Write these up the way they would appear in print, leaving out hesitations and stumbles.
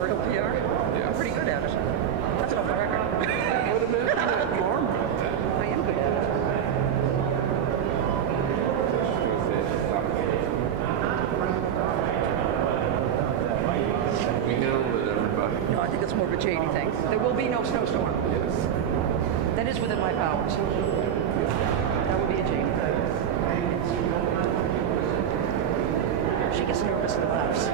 Real PR? Yes. I'm pretty good at it. That's off the record. I would imagine that you are good at that. I am good at it. We nailed it, everybody. No, I think it's more of a Janie thing. There will be no snowstorm. Yes. That is within my powers. That would be a Janie thing. She gets nervous and laughs.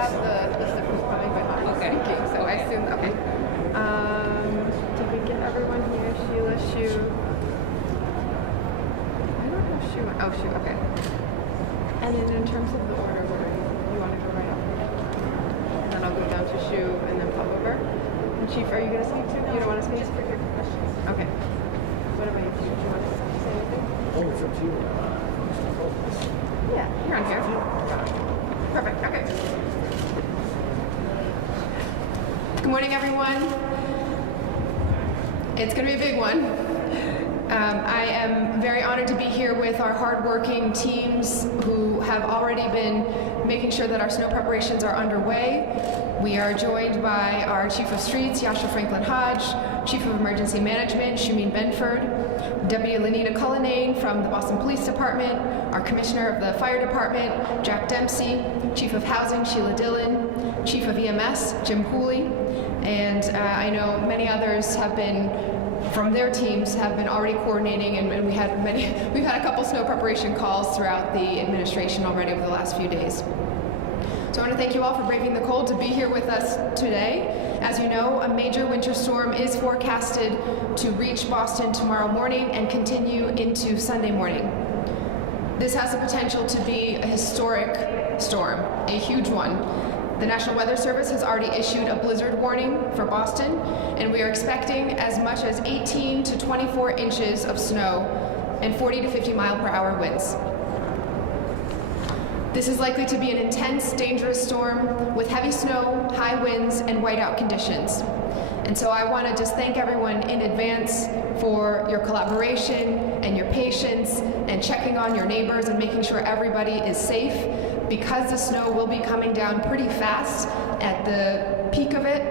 have the list of who's coming, but I'm speaking, so I assume, okay. Did we get everyone here? Sheila, Shu. I don't know Shu. Oh, Shu, okay. And then in terms of the order, where you want to go right up? And then I'll go down to Shu and then pop over. And Chief, are you going to speak too? You don't want to speak? Just for your questions. Okay. What about you? Do you want to say anything? Oh, it's up to you. Yeah, you're on here. Perfect, okay. Good morning, everyone. It's going to be a big one. I am very honored to be here with our hardworking teams who have already been making sure that our snow preparations are underway. We are joined by our Chief of Streets, Yasha Franklin Hodge, Chief of Emergency Management, Shumeen Benford, Deputy Lenita Cullinane from the Boston Police Department, our Commissioner of the Fire Department, Jack Dempsey, Chief of Housing, Sheila Dillon, Chief of EMS, Jim Hooley, and I know many others have been from their teams have been already coordinating, and we've had a couple snow preparation calls throughout the administration already over the last few days. So I want to thank you all for braving the cold to be here with us today. As you know, a major winter storm is forecasted to reach Boston tomorrow morning and continue into Sunday morning. This has the potential to be a historic storm, a huge one. The National Weather Service has already issued a blizzard warning for Boston, and we are expecting as much as 18 to 24 inches of snow and 40 to 50 mile per hour winds. This is likely to be an intense, dangerous storm with heavy snow, high winds, and whiteout conditions. And so I want to just thank everyone in advance for your collaboration and your patience and checking on your neighbors and making sure everybody is safe, because the snow will be coming down pretty fast at the peak of it.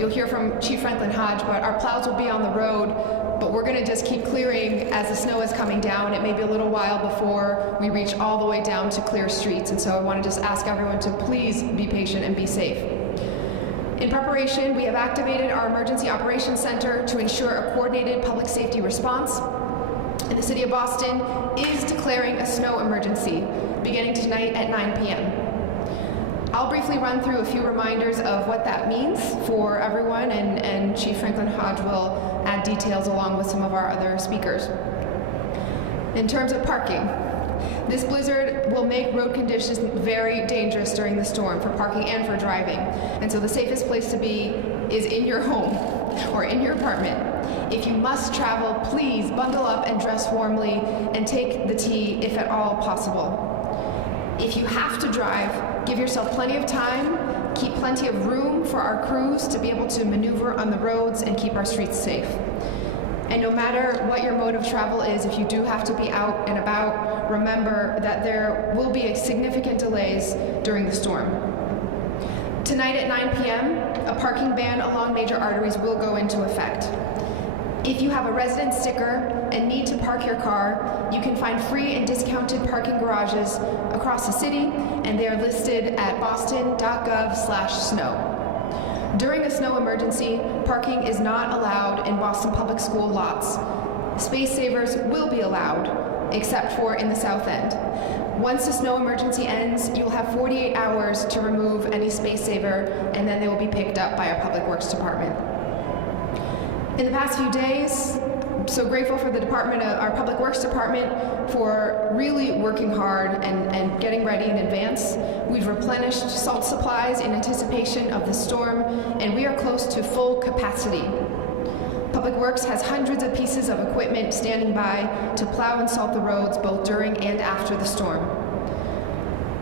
You'll hear from Chief Franklin Hodge, but our plows will be on the road, but we're going to just keep clearing as the snow is coming down. It may be a little while before we reach all the way down to clear streets, and so I want to just ask everyone to please be patient and be safe. In preparation, we have activated our Emergency Operations Center to ensure a coordinated public safety response. And the City of Boston is declaring a snow emergency beginning tonight at 9 p.m. I'll briefly run through a few reminders of what that means for everyone, and Chief Franklin Hodge will add details along with some of our other speakers. In terms of parking, this blizzard will make road conditions very dangerous during the storm for parking and for driving. And so the safest place to be is in your home or in your apartment. If you must travel, please bundle up and dress warmly and take the T if at all possible. If you have to drive, give yourself plenty of time, keep plenty of room for our crews to be able to maneuver on the roads and keep our streets safe. And no matter what your mode of travel is, if you do have to be out and about, remember that there will be significant delays during the storm. Tonight at 9 p.m., a parking ban along major arteries will go into effect. If you have a resident sticker and need to park your car, you can find free and discounted parking garages across the city, and they are listed at boston.gov/snow. During a snow emergency, parking is not allowed in Boston Public School lots. Space savers will be allowed, except for in the south end. Once the snow emergency ends, you'll have 48 hours to remove any space saver, and then they will be picked up by our Public Works Department. In the past few days, I'm so grateful for the department, our Public Works Department, for really working hard and getting ready in advance. We've replenished salt supplies in anticipation of the storm, and we are close to full capacity. Public Works has hundreds of pieces of equipment standing by to plow and salt the roads both during and after the storm.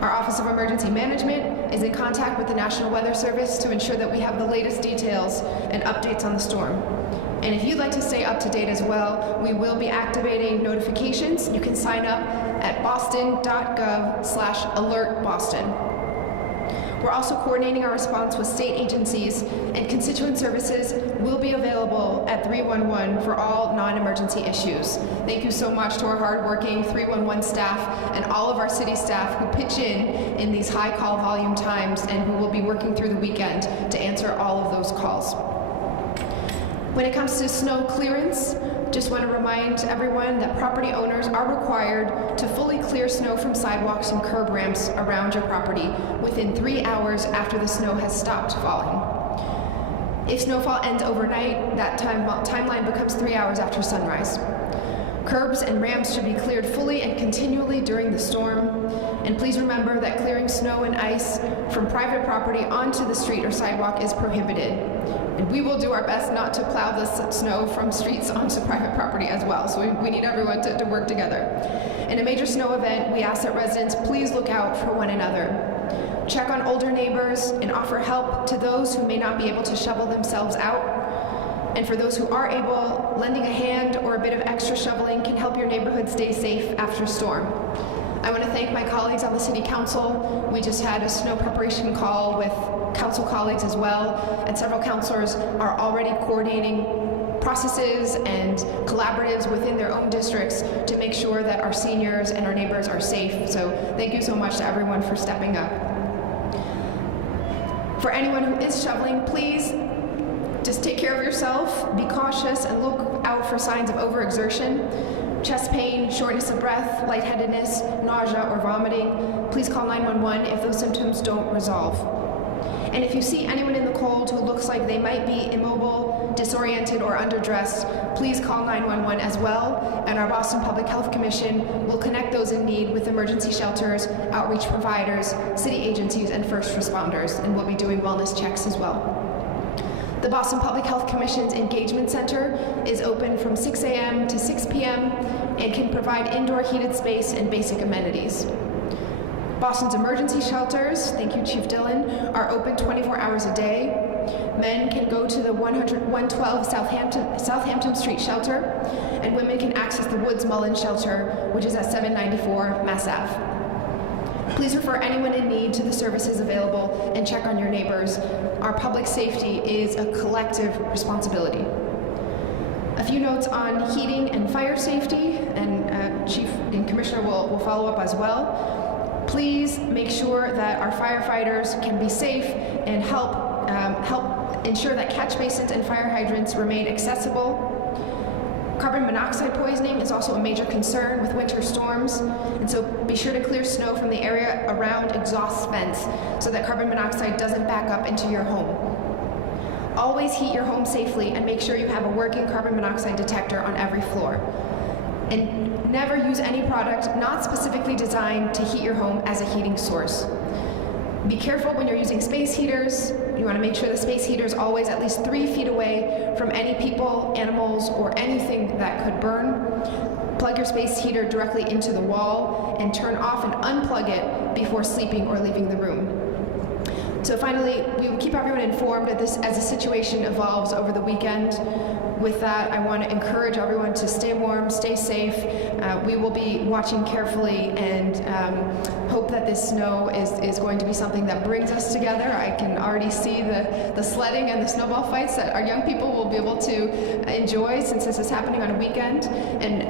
Our Office of Emergency Management is in contact with the National Weather Service to ensure that we have the latest details and updates on the storm. And if you'd like to stay up to date as well, we will be activating notifications. You can sign up at boston.gov/alertboston. We're also coordinating our response with state agencies, and constituent services will be available at 311 for all non-emergency issues. Thank you so much to our hardworking 311 staff and all of our city staff who pitch in these high call volume times and who will be working through the weekend to answer all of those calls. When it comes to snow clearance, just want to remind everyone that property owners are required to fully clear snow from sidewalks and curb ramps around your property within 3 hours after the snow has stopped falling. If snowfall ends overnight, that timeline becomes 3 hours after sunrise. Curbs and ramps should be cleared fully and continually during the storm. And please remember that clearing snow and ice from private property onto the street or sidewalk is prohibited. And we will do our best not to plow the snow from streets onto private property as well. So we need everyone to work together. In a major snow event, we ask that residents please look out for one another. Check on older neighbors and offer help to those who may not be able to shovel themselves out. And for those who are able, lending a hand or a bit of extra shoveling can help your neighborhood stay safe after a storm. I want to thank my colleagues on the City Council. We just had a snow preparation call with council colleagues as well, and several councilors are already coordinating processes and collaboratives within their own districts to make sure that our seniors and our neighbors are safe. So thank you so much to everyone for stepping up. For anyone who is shoveling, please just take care of yourself, be cautious, and look out for signs of overexertion. Chest pain, shortness of breath, lightheadedness, nausea, or vomiting. Please call 911 if those symptoms don't resolve. And if you see anyone in the cold who looks like they might be immobile, disoriented, or underdressed, please call 911 as well, and our Boston Public Health Commission will connect those in need with emergency shelters, outreach providers, city agencies, and first responders, and we'll be doing wellness checks as well. The Boston Public Health Commission's Engagement Center is open from 6 a.m. to 6 p.m. and can provide indoor heated space and basic amenities. Boston's emergency shelters, thank you Chief Dillon, are open 24 hours a day. Men can go to the 112 Southampton Street shelter, and women can access the Woods Mullen shelter, which is at 794 Mass Ave. Please refer anyone in need to the services available and check on your neighbors. Our public safety is a collective responsibility. A few notes on heating and fire safety, and Chief and Commissioner will follow up as well. Please make sure that our firefighters can be safe and help ensure that catch basins and fire hydrants remain accessible. Carbon monoxide poisoning is also a major concern with winter storms, and so be sure to clear snow from the area around exhaust vents so that carbon monoxide doesn't back up into your home. Always heat your home safely and make sure you have a working carbon monoxide detector on every floor. And never use any product not specifically designed to heat your home as a heating source. Be careful when you're using space heaters. You want to make sure the space heater is always at least 3 feet away from any people, animals, or anything that could burn. Plug your space heater directly into the wall and turn off and unplug it before sleeping or leaving the room. So finally, we will keep everyone informed as the situation evolves over the weekend. With that, I want to encourage everyone to stay warm, stay safe. We will be watching carefully and hope that this snow is going to be something that brings us together. I can already see the sledding and the snowball fights that our young people will be able to enjoy since this is happening on a weekend. And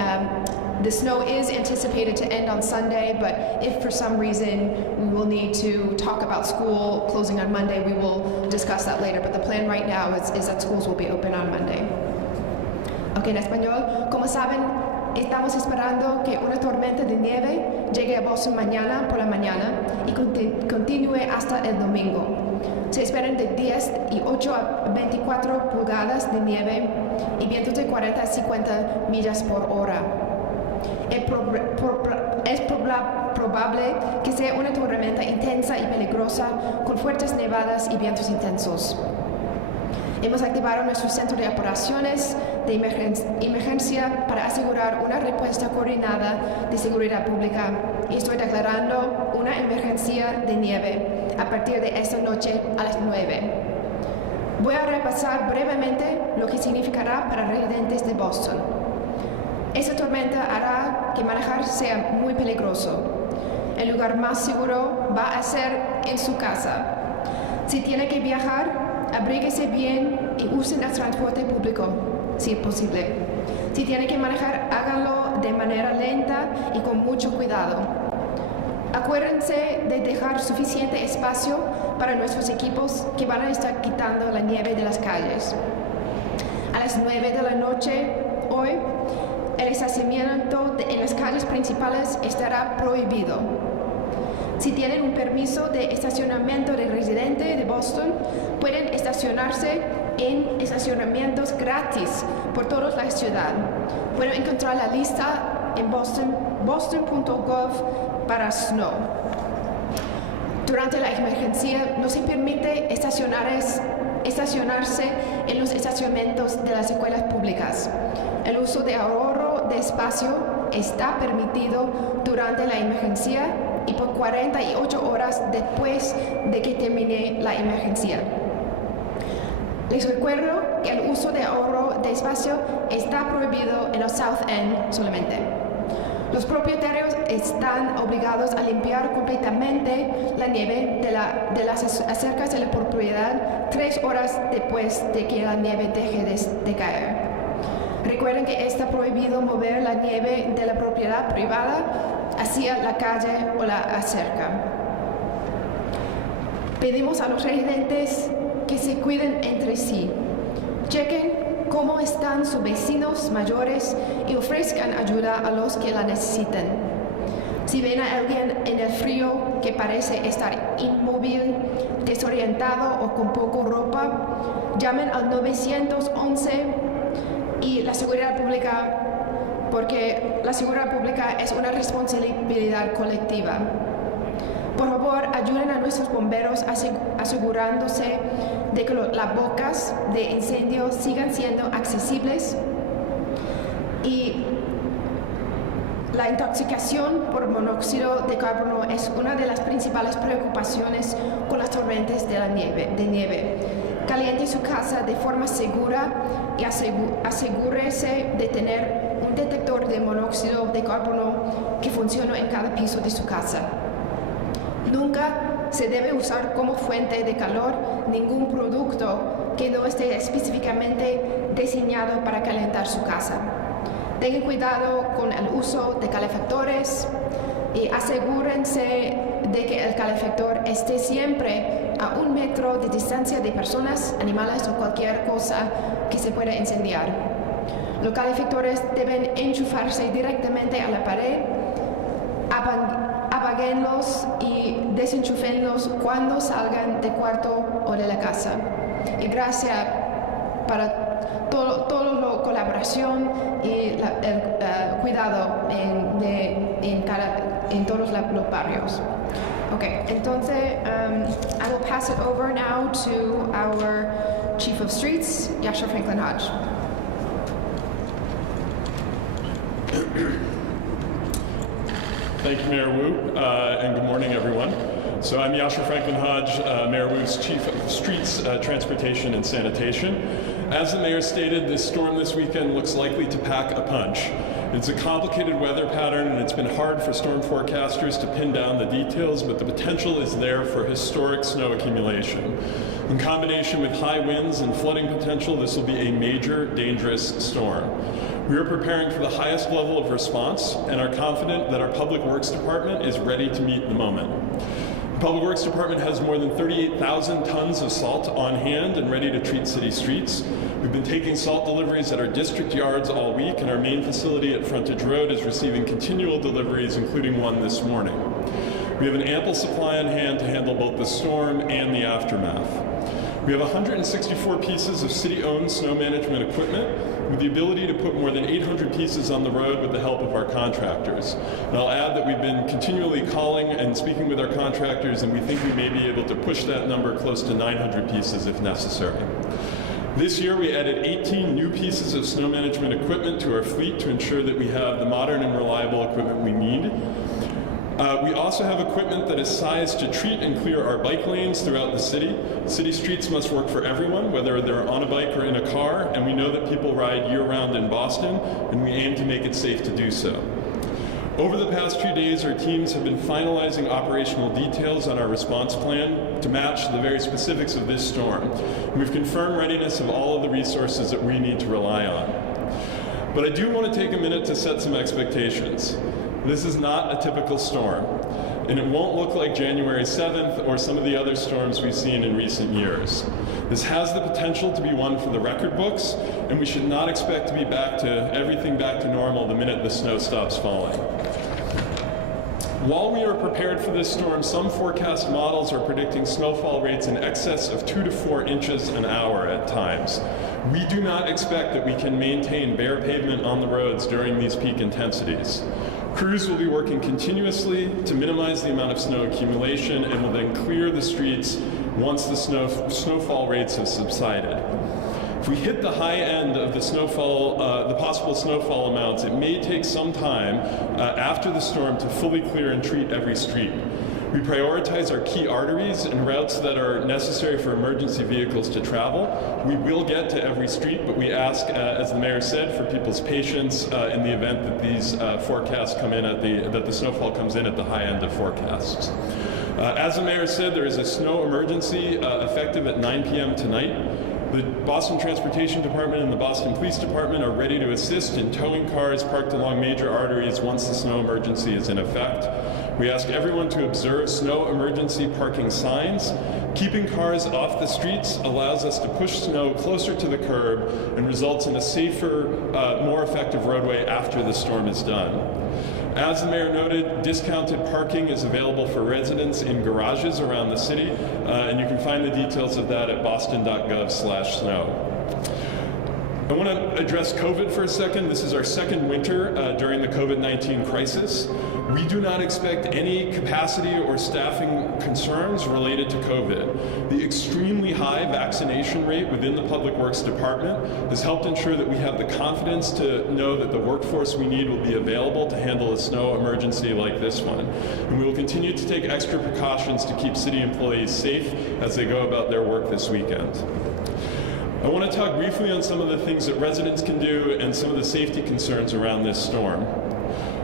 the snow is anticipated to end on Sunday, but if for some reason we will need to talk about school closing on Monday, we will discuss that later. But the plan right now is that schools will be open on Monday. Ok, en español, como saben, estamos esperando que una tormenta de nieve llegue a Boston mañana por la mañana y continúe hasta el domingo. Se esperan de 18 a 24 pulgadas de nieve y vientos de 40 a 50 millas por hora. Es probable que sea una tormenta intensa y peligrosa con fuertes nevadas y vientos intensos. Hemos activado nuestro centro de operaciones de emergencia para asegurar una respuesta coordinada de seguridad pública y estoy declarando una emergencia de nieve a partir de esta noche a las 9. Voy a repasar brevemente lo que significará para residentes de Boston. Esta tormenta hará que manejar sea muy peligroso. El lugar más seguro va a ser en su casa. Si tiene que viajar, abríguese bien y usen el transporte público, si es posible. Si tiene que manejar, háganlo de manera lenta y con mucho cuidado. Acuérdense de dejar suficiente espacio para nuestros equipos que van a estar quitando la nieve de las calles. A las 9 de la noche hoy, el estacionamiento en las calles principales estará prohibido. Si tienen un permiso de estacionamiento de residente de Boston, pueden estacionarse en estacionamientos gratis por toda la ciudad. Pueden encontrar la lista en boston.gov para snow. Durante la emergencia no se permite estacionarse en los estacionamientos de las escuelas públicas. El uso de ahorro de espacio está permitido durante la emergencia y por 48 horas después de que termine la emergencia. Les recuerdo que el uso de ahorro de espacio está prohibido en el South End solamente. Los propietarios están obligados a limpiar completamente la nieve de las cercas de la propiedad 3 horas después de que la nieve deje de caer. Recuerden que está prohibido mover la nieve de la propiedad privada hacia la calle o la cerca. Pedimos a los residentes que se cuiden entre sí. Chequen cómo están sus vecinos mayores y ofrezcan ayuda a los que la necesiten. Si ven a alguien en el frío que parece estar inmóvil, desorientado o con poco ropa, llamen al 911 y la seguridad pública, porque la seguridad pública es una responsabilidad colectiva. Por favor, ayuden a nuestros bomberos asegurándose de que las bocas de incendio sigan siendo accesibles y la intoxicación por monóxido de carbono es una de las principales preocupaciones con las tormentas de nieve. Caliente su casa de forma segura y asegúrese de tener un detector de monóxido de carbono que funcione en cada piso de su casa. Nunca se debe usar como fuente de calor ningún producto que no esté específicamente diseñado para calentar su casa. Tengan cuidado con el uso de calefactores y asegúrense de que el calefactor esté siempre a 1 metro de distancia de personas, animales o cualquier cosa que se pueda incendiar. Los calefactores deben enchufarse directamente a la pared. Apáguenlos y desenchúfenlos cuando salgan del cuarto o de la casa. Y gracias para toda la colaboración y el cuidado en todos los barrios. Okay, entonces I will pass it over now to our Chief of Streets, Yasha Franklin Hodge. Thank you, Mayor Wu, and good morning, everyone. So I'm Yasha Franklin Hodge, Mayor Wu's Chief of Streets, Transportation, and Sanitation. As the mayor stated, this storm this weekend looks likely to pack a punch. It's a complicated weather pattern, and it's been hard for storm forecasters to pin down the details, but the potential is there for historic snow accumulation. In combination with high winds and flooding potential, this will be a major, dangerous storm. We are preparing for the highest level of response and are confident that our Public Works Department is ready to meet the moment. The Public Works Department has more than 38,000 tons of salt on hand and ready to treat city streets. We've been taking salt deliveries at our district yards all week, and our main facility at Frontage Road is receiving continual deliveries, including one this morning. We have an ample supply on hand to handle both the storm and the aftermath. We have 164 pieces of city-owned snow management equipment with the ability to put more than 800 pieces on the road with the help of our contractors. And I'll add that we've been continually calling and speaking with our contractors, and we think we may be able to push that number close to 900 pieces if necessary. This year, we added 18 new pieces of snow management equipment to our fleet to ensure that we have the modern and reliable equipment we need. We also have equipment that is sized to treat and clear our bike lanes throughout the city. City streets must work for everyone, whether they're on a bike or in a car, and we know that people ride year-round in Boston, and we aim to make it safe to do so. Over the past few days, our teams have been finalizing operational details on our response plan to match the very specifics of this storm. We've confirmed readiness of all of the resources that we need to rely on. But I do want to take a minute to set some expectations. This is not a typical storm, and it won't look like January 7th or some of the other storms we've seen in recent years. This has the potential to be one for the record books, and we should not expect to be everything back to normal the minute the snow stops falling. While we are prepared for this storm, some forecast models are predicting snowfall rates in excess of 2 to 4 inches an hour at times. We do not expect that we can maintain bare pavement on the roads during these peak intensities. Crews will be working continuously to minimize the amount of snow accumulation and will then clear the streets once the snowfall rates have subsided. If we hit the high end of the possible snowfall amounts, it may take some time after the storm to fully clear and treat every street. We prioritize our key arteries and routes that are necessary for emergency vehicles to travel. We will get to every street, but we ask, as the mayor said, for people's patience in the event that these forecasts come in that the snowfall comes in at the high end of forecasts. As the mayor said, there is a snow emergency effective at 9 p.m. tonight. The Boston Transportation Department and the Boston Police Department are ready to assist in towing cars parked along major arteries once the snow emergency is in effect. We ask everyone to observe snow emergency parking signs. Keeping cars off the streets allows us to push snow closer to the curb and results in a safer, more effective roadway after the storm is done. As the mayor noted, discounted parking is available for residents in garages around the city, and you can find the details of that at boston.gov/snow. I want to address COVID for a second. This is our second winter during the COVID-19 crisis. We do not expect any capacity or staffing concerns related to COVID. The extremely high vaccination rate within the Public Works Department has helped ensure that we have the confidence to know that the workforce we need will be available to handle a snow emergency like this one. And we will continue to take extra precautions to keep city employees safe as they go about their work this weekend. I want to talk briefly on some of the things that residents can do and some of the safety concerns around this storm.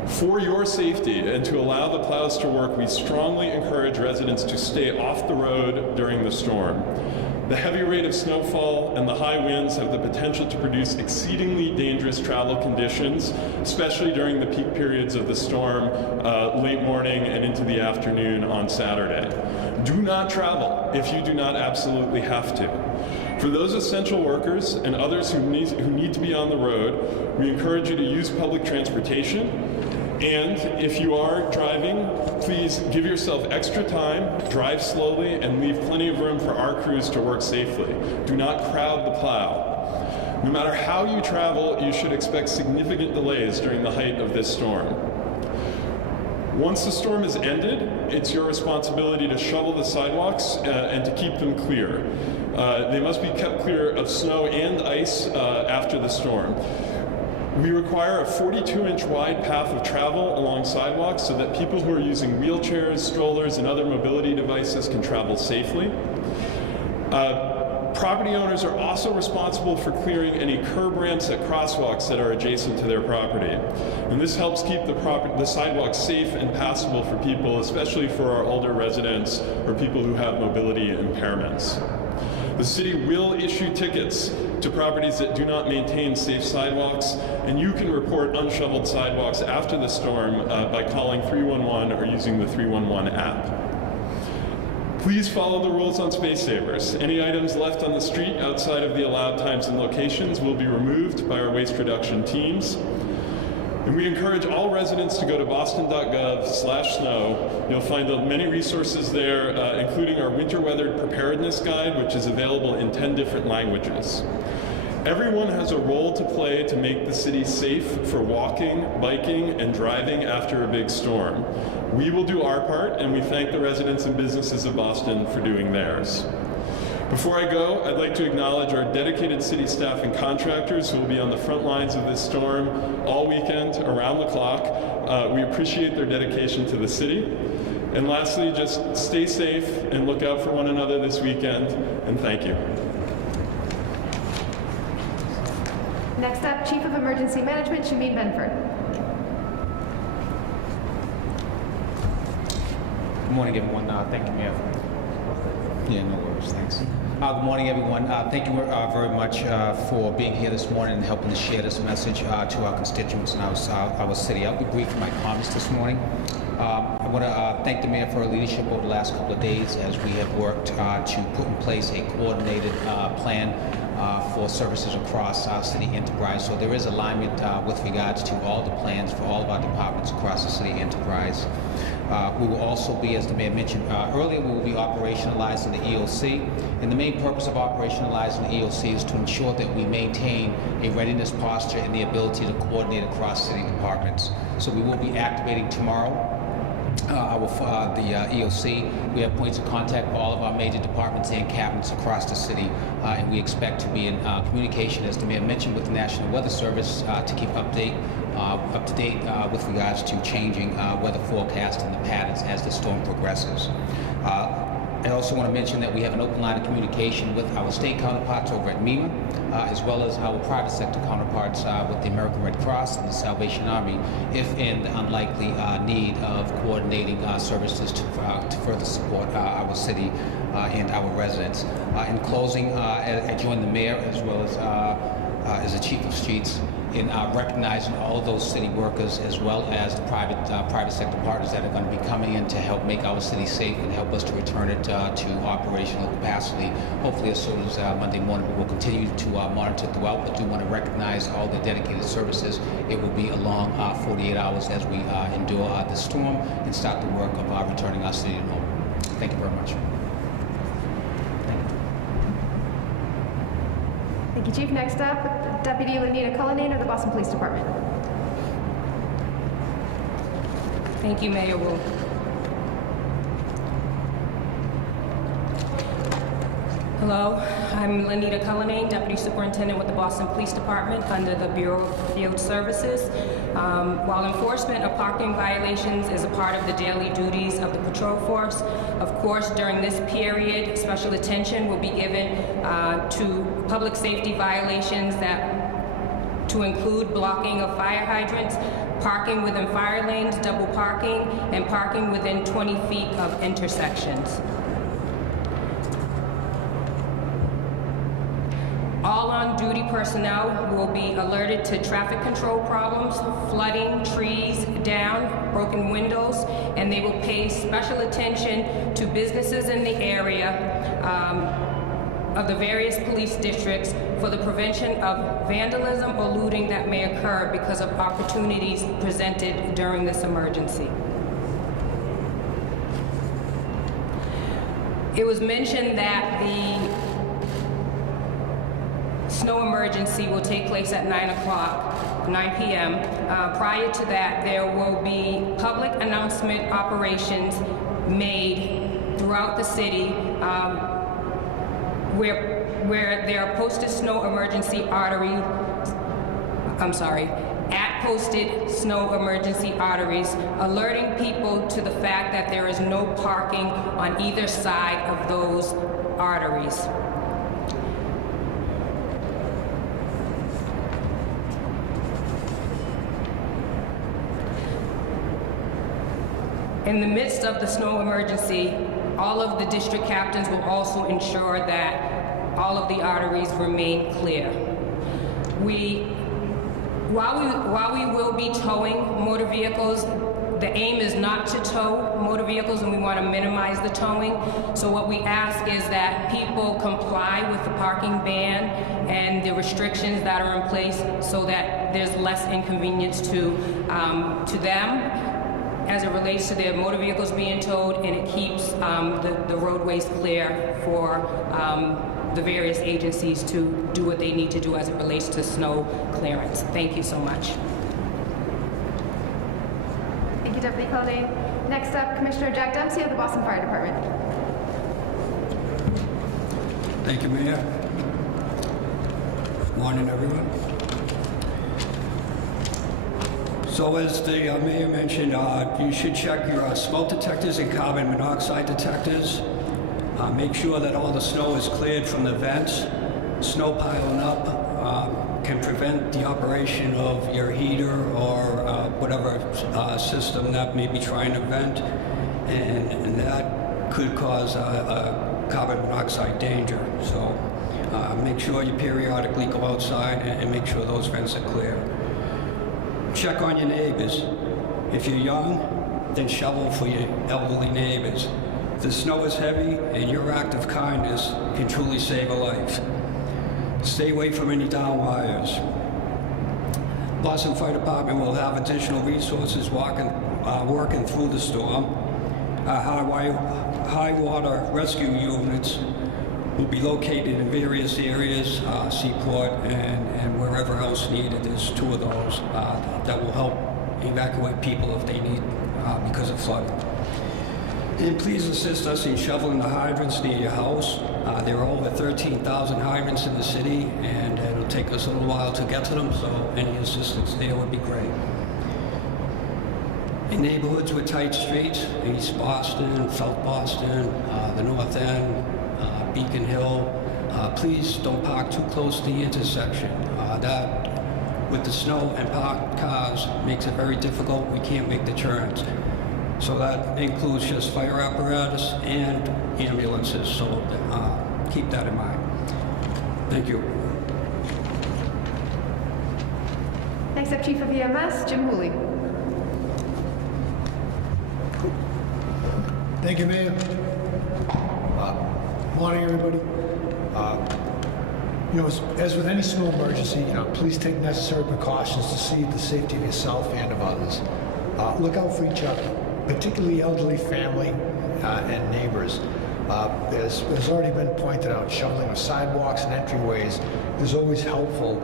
For your safety and to allow the plows to work, we strongly encourage residents to stay off the road during the storm. The heavy rate of snowfall and the high winds have the potential to produce exceedingly dangerous travel conditions, especially during the peak periods of the storm, late morning and into the afternoon on Saturday. Do not travel if you do not absolutely have to. For those essential workers and others who need to be on the road, we encourage you to use public transportation. And if you are driving, please give yourself extra time, drive slowly, and leave plenty of room for our crews to work safely. Do not crowd the plow. No matter how you travel, you should expect significant delays during the height of this storm. Once the storm is ended, it's your responsibility to shovel the sidewalks and to keep them clear. They must be kept clear of snow and ice after the storm. We require a 42-inch wide path of travel along sidewalks so that people who are using wheelchairs, strollers, and other mobility devices can travel safely. Property owners are also responsible for clearing any curb ramps at crosswalks that are adjacent to their property. And this helps keep the sidewalks safe and passable for people, especially for our older residents or people who have mobility impairments. The city will issue tickets to properties that do not maintain safe sidewalks, and you can report unshoveled sidewalks after the storm by calling 311 or using the 311 app. Please follow the rules on space savers. Any items left on the street outside of the allowed times and locations will be removed by our waste reduction teams. And we encourage all residents to go to boston.gov/snow. You'll find many resources there, including our winter weather preparedness guide, which is available in 10 different languages. Everyone has a role to play to make the city safe for walking, biking, and driving after a big storm. We will do our part, and we thank the residents and businesses of Boston for doing theirs. Before I go, I'd like to acknowledge our dedicated city staff and contractors who will be on the front lines of this storm all weekend, around the clock. We appreciate their dedication to the city. And lastly, just stay safe and look out for one another this weekend, and thank you. Next up, Chief of Emergency Management, Shameen Benford. Good morning, everyone. Thank you, Mayor. Yeah, no worries. Thanks. Good morning, everyone. Thank you very much for being here this morning and helping to share this message to our constituents in our city. I'll be brief in my comments this morning. I want to thank the mayor for her leadership over the last couple of days as we have worked to put in place a coordinated plan for services across our city enterprise. So there is alignment with regards to all the plans for all of our departments across the city enterprise. We will also be, as the mayor mentioned earlier, we will be operationalizing the EOC. And the main purpose of operationalizing the EOC is to ensure that we maintain a readiness posture and the ability to coordinate across city departments. So we will be activating tomorrow the EOC. We have points of contact for all of our major departments and cabinets across the city, and we expect to be in communication, as the mayor mentioned, with the National Weather Service to keep up to date with regards to changing weather forecast and the patterns as the storm progresses. I also want to mention that we have an open line of communication with our state counterparts over at MEMA, as well as our private sector counterparts with the American Red Cross and the Salvation Army, if in the unlikely need of coordinating services to further support our city and our residents. In closing, I join the mayor as well as the chief of streets in recognizing all of those city workers as well as the private sector partners that are going to be coming in to help make our city safe and help us to return it to operational capacity, hopefully as soon as Monday morning. We will continue to monitor throughout, but do want to recognize all the dedicated services. It will be a long 48 hours as we endure the storm and start the work of returning our city to normal. Thank you very much. Thank you, Chief. Next up, Deputy Lenita Cullinane of the Boston Police Department. Thank you, Mayor Wu. Hello, I'm Lenita Cullinane, Deputy Superintendent with the Boston Police Department under the Bureau of Field Services. While enforcement of parking violations is a part of the daily duties of the patrol force, of course, during this period, special attention will be given to public safety violations to include blocking of fire hydrants, parking within fire lanes, double parking, and parking within 20 feet of intersections. All on-duty personnel will be alerted to traffic control problems, flooding, trees down, broken windows, and they will pay special attention to businesses in the area of the various police districts for the prevention of vandalism or looting that may occur because of opportunities presented during this emergency. It was mentioned that the snow emergency will take place at 9 p.m. Prior to that, there will be public announcement operations made throughout the city where there are posted snow emergency at posted snow emergency arteries, alerting people to the fact that there is no parking on either side of those arteries. In the midst of the snow emergency, all of the district captains will also ensure that all of the arteries remain clear. While we will be towing motor vehicles, the aim is not to tow motor vehicles, and we want to minimize the towing. So what we ask is that people comply with the parking ban and the restrictions that are in place so that there's less inconvenience to them as it relates to their motor vehicles being towed, and it keeps the roadways clear for the various agencies to do what they need to do as it relates to snow clearance. Thank you so much. Thank you, Deputy Cullinane. Next up, Commissioner Jack Dempsey of the Boston Fire Department. Thank you, Mayor. Good morning, everyone. So as the Mayor mentioned, you should check your smoke detectors and carbon monoxide detectors. Make sure that all the snow is cleared from the vents. Snow piling up can prevent the operation of your heater or whatever system that may be trying to vent, and that could cause a carbon monoxide danger. So make sure you periodically go outside and make sure those vents are clear. Check on your neighbors. If you're young, then shovel for your elderly neighbors. The snow is heavy, and your act of kindness can truly save a life. Stay away from any down wires. Boston Fire Department will have additional resources working through the storm. High water rescue units will be located in various areas, Seaport and wherever else needed. There's 2 of those that will help evacuate people if they need because of flooding. And please assist us in shoveling the hydrants near your house. There are over 13,000 hydrants in the city, and it'll take us a little while to get to them, so any assistance there would be great. In neighborhoods with tight streets, East Boston, South Boston, the North End, Beacon Hill, please don't park too close to the intersection. That, with the snow and parked cars, makes it very difficult. We can't make the turns. So that includes just fire apparatus and ambulances, so keep that in mind. Thank you. Next up, Chief of EMS, Jim Hooley. Thank you, Mayor. Morning, everybody. As with any snow emergency, please take necessary precautions to see the safety of yourself and of others. Look out for each other, particularly elderly family and neighbors. As has already been pointed out, shoveling of sidewalks and entryways is always helpful,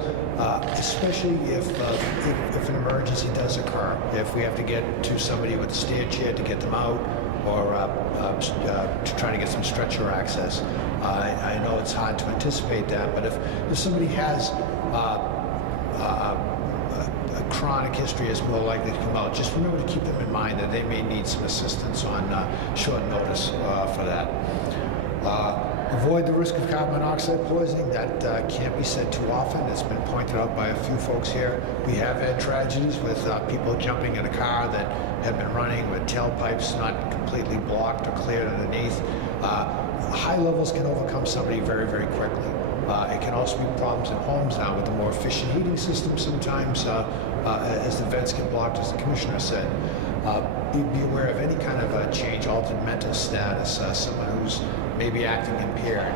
especially if an emergency does occur. If we have to get to somebody with a stair chair to get them out, or to try to get some stretcher access. I know it's hard to anticipate that, but if somebody has a chronic history, is more likely to come out, just remember to keep them in mind that they may need some assistance on short notice for that. Avoid the risk of carbon monoxide poisoning. That can't be said too often. It's been pointed out by a few folks here. We have had tragedies with people jumping in a car that have been running with tailpipes not completely blocked or cleared underneath. High levels can overcome somebody very, very quickly. It can also be problems in homes now with the more efficient heating system sometimes as the vents get blocked, as the commissioner said. Be aware of any kind of change, altered mental status, someone who's maybe acting impaired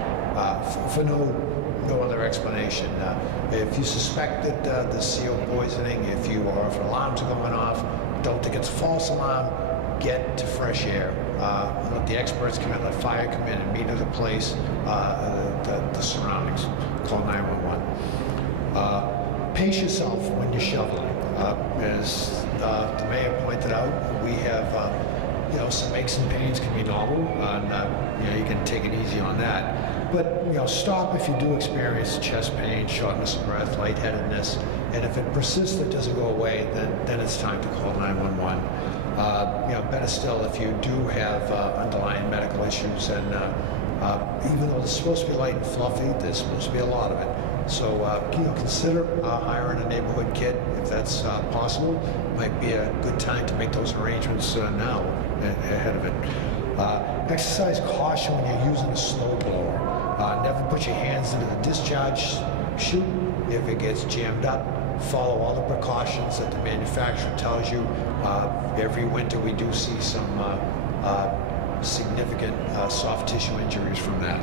for no other explanation. If you suspect that there's CO poisoning, if alarms are going off, don't think it's a false alarm, get to fresh air. Let the experts come in, let fire come in and meter the place, the surroundings. Call 911. Pace yourself when you're shoveling. As the mayor pointed out, we have some aches and pains can be normal, and you can take it easy on that. But stop if you do experience chest pain, shortness of breath, lightheadedness, and if it persists, it doesn't go away, then it's time to call 911. Better still, if you do have underlying medical issues, and even though it's supposed to be light and fluffy, there's supposed to be a lot of it. So consider hiring a neighborhood kit if that's possible. Might be a good time to make those arrangements now ahead of it. Exercise caution when you're using a snow blower. Never put your hands into the discharge chute if it gets jammed up. Follow all the precautions that the manufacturer tells you. Every winter we do see some significant soft tissue injuries from that.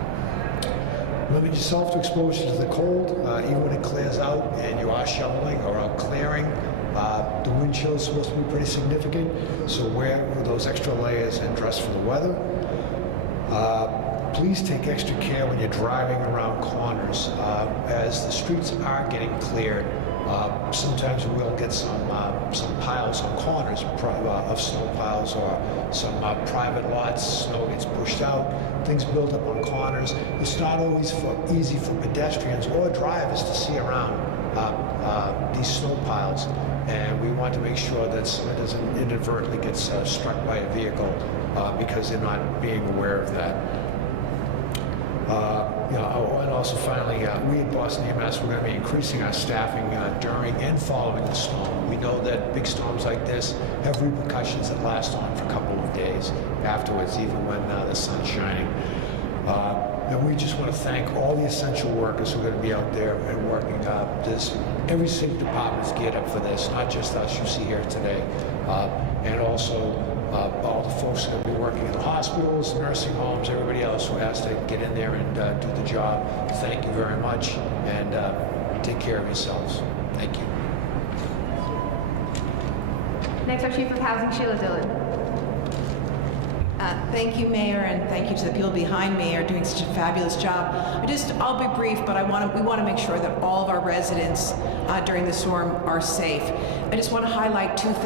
Limit yourself to exposure to the cold, even when it clears out and you are shoveling or out clearing. The wind chill is supposed to be pretty significant, so wear those extra layers and dress for the weather. Please take extra care when you're driving around corners. As the streets are getting cleared, sometimes we'll get some piles on corners of snow piles, or some private lots, snow gets pushed out, things build up on corners. It's not always easy for pedestrians or drivers to see around these snow piles, and we want to make sure that someone doesn't inadvertently get struck by a vehicle because they're not being aware of that. And also finally, we at Boston EMS, we're going to be increasing our staffing during and following the storm. We know that big storms like this have repercussions that last on for a couple of days afterwards, even when the sun's shining. And we just want to thank all the essential workers who are going to be out there and working. Every single department is geared up for this, not just us you see here today. And also all the folks that will be working in the hospitals, nursing homes, everybody else who has to get in there and do the job. Thank you very much, and take care of yourselves. Thank you. Next, our Chief of Housing, Sheila Dillon. Thank you, Mayor, and thank you to the people behind me who are doing such a fabulous job. I'll be brief, but we want to make sure that all of our residents during the storm are safe. I just want to highlight two things.